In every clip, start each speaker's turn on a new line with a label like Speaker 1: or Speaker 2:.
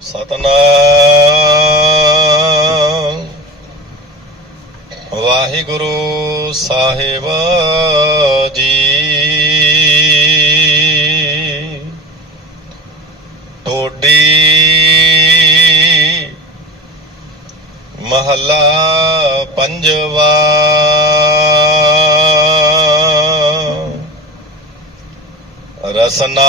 Speaker 1: ਸਤਨਾਮ। ਵਾਹਿਗੁਰੂ ਸਾਹਿਬ ਜੀ। ਟੋਡੀ ਮਹੱਲਾ ਪੰਜਵਾ। ਰਸਨਾ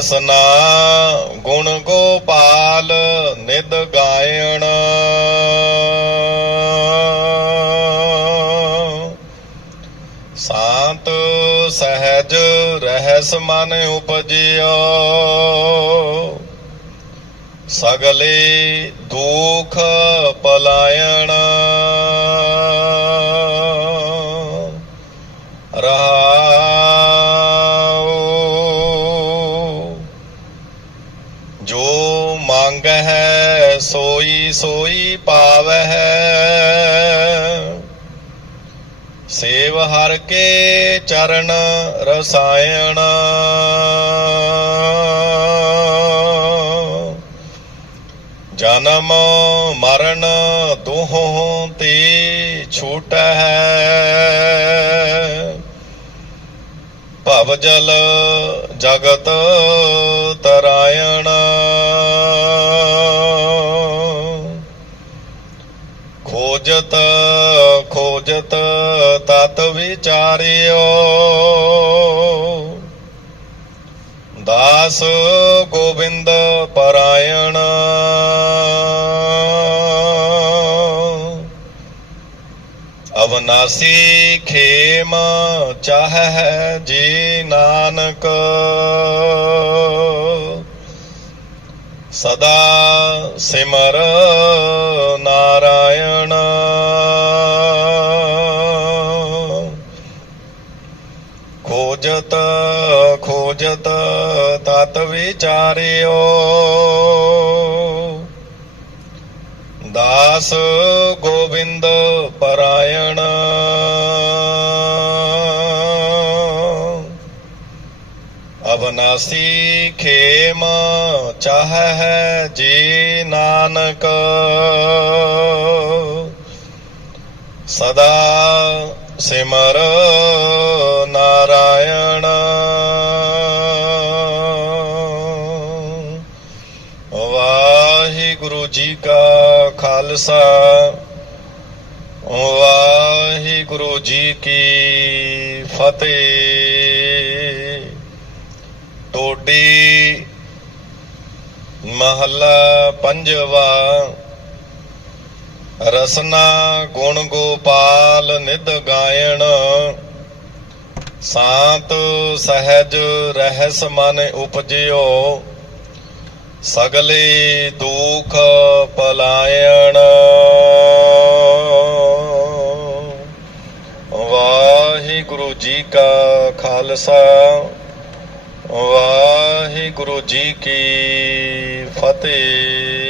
Speaker 1: ਰਸਨਾ ਗੁਣ ਗੋਪਾਲ ਨਿਦ ਗਾਇਣ। ਸ਼ਾਂਤ ਸਹਿਜ ਰਹਿਸ ਮਨ ਉਪਜਿਓ। ਸਗਲੇ ਦੁਖ ਪਲਾਇਣ। ਹੈ ਸੋਈ ਪਾਵੈ ਹੈ ਸੇਵ ਹਰ ਕੇ ਚਰਨ ਰਸਾਇਣ। ਜਨਮ ਮਰਨ ਦੋਹੋਂ ਤੇ ਛੂਟ ਹੈ ਭਵ ਜਲ ਜਗਤ ਤਰਾਇਣ। ਖੋਜਤ ਖੋਜਤ ਤਤ ਵਿਚਾਰਿਓ। ਦਾਸ ਗੋਬਿੰਦ ਪਰਾਇਣ। ਅਵਨਾਸੀ ਖੇਮ ਚਾਹੈ ਜੀ ਨਾਨਕ। ਸਦਾ ਸਿਮਰ ਖੋਜਤ ਖੋਜਤ ਤਤ ਵਿਚਾਰਿਓ ਦਾਸ ਗੋਬਿੰਦ ਪਰਾਇਣ ਅਬਨਾਸੀ ਖੇਮ ਚਾਹੈ ਜੀ ਨਾਨਕ ਸਦਾ ਸਿਮਰ ਨਾਰਾਇਣ। ਵਾਹਿਗੁਰੂ ਜੀ ਕਾ ਖਾਲਸਾ। ਵਾਹਿਗੁਰੂ ਜੀ ਕੀ ਫਤਿਹ। ਟੋਡੀ ਮਹੱਲਾ ਪੰਜਵਾ ਰਸਨਾ ਗੁਣ ਗੋਪਾਲ ਨਿਦ ਗਾਇਣ। ਸਾਤ ਸਹਿਜ ਰਹਿਸ ਮਨ ਉਪਜਿਓ, ਸਗਲੇ ਦੁਖ ਪਲਾਇਣ। ਵਾਹਿਗੁਰੂ ਜੀ ਕਾ ਖਾਲਸਾ, ਵਾਹਿਗੁਰੂ ਜੀ ਕੀ ਫਤਿਹ।